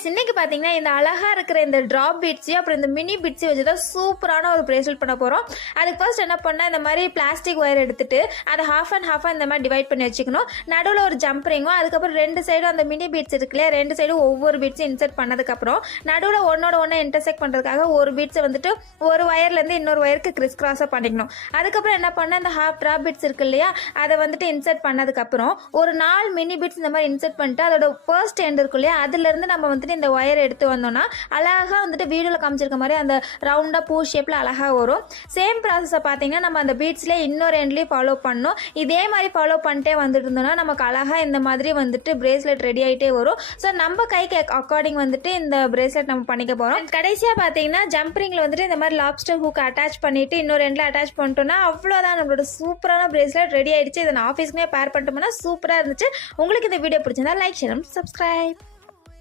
Guys இன்னைக்கு பார்த்தீங்கன்னா இந்த அழகாக இருக்கிற இந்த ட்ராப் பீட்ஸையும் அப்புறம் இந்த மினி பீட்ஸையும் வச்சு தான் சூப்பரான ஒரு பிரேஸ்லெட் பண்ண போகிறோம். அதுக்கு ஃபர்ஸ்ட் என்ன பண்ணால் இந்த மாதிரி பிளாஸ்டிக் ஒயர் எடுத்துட்டு அதை ஹாஃப் அண்ட் ஹாஃபாக இந்த மாதிரி டிவைட் பண்ணி வச்சுக்கணும். நடுவில் ஒரு ஜம்ப் ரிங்கும் அதுக்கப்புறம் ரெண்டு சைடும் அந்த மினி பீட்ஸ் இருக்குல்லையா, ரெண்டு சைடும் ஒவ்வொரு பீட்ஸும் இன்சர்ட் பண்ணதுக்கப்புறம் நடுவில் ஒன்னோட ஒன்று இன்டர்செக்ட் பண்ணுறதுக்காக ஒரு பீட்ஸை வந்துட்டு ஒரு ஒயர்லேருந்து இன்னொரு ஒயருக்கு கிறிஸ் கிராஸாக பண்ணிக்கணும். அதுக்கப்புறம் என்ன பண்ணால் இந்த ஹாஃப் ட்ராப் பீட்ஸ் இருக்கு இல்லையா, அதை வந்துட்டு இன்சர்ட் பண்ணதுக்கப்புறம் ஒரு 4 மினி பீட்ஸ் இந்த மாதிரி இன்சர்ட் பண்ணிட்டு அதோட ஃபர்ஸ்ட் எண்ட் இருக்கும் இல்லையா, அதுலேருந்து நம்ம வந்துட்டு இந்த ஒயர் எடுத்து வந்தோம்னா அழகாக வந்துட்டு வீடியோவில் காமிச்சிருக்க மாதிரி அந்த ரவுண்டாக பூ ஷேப்பில் அழகாக வரும். சேம் ப்ராசஸை பார்த்தீங்கன்னா நம்ம அந்த பீட்ஸ்லேயே இன்னொரு எண்ட்லேயும் ஃபாலோ பண்ணணும். இதே மாதிரி ஃபாலோ பண்ணிட்டே வந்துட்டு இருந்தோம்னா நமக்கு அழகாக இந்த மாதிரி வந்துட்டு பிரேஸ்லெட் ரெடி ஆகிட்டே வரும். ஸோ நம்ம கைக்கு அக்கார்டிங் வந்துட்டு இந்த பிரேஸ்லெட் நம்ம பண்ணிக்க போகிறோம். கடைசியாக பார்த்தீங்கன்னா ஜம்பிங்கில் வந்துட்டு இந்த மாதிரி லாப்ஸ்டர் ஹூக் அட்டாச் பண்ணிவிட்டு இன்னொரு எண்டில் அட்டாச் பண்ணிட்டோம்னா அவ்வளோதான், நம்மளோட சூப்பரான பிரேஸ்லெட் ரெடி ஆகிடுச்சு. இதை நான் ஆஃபீஸ்க்குமே பேர் பண்ணிட்டோம்னா சூப்பராக இருந்துச்சு. உங்களுக்கு இந்த வீடியோ பிடிச்சிருந்தா லைக் ஷேர் சப்ஸ்கிரைப்.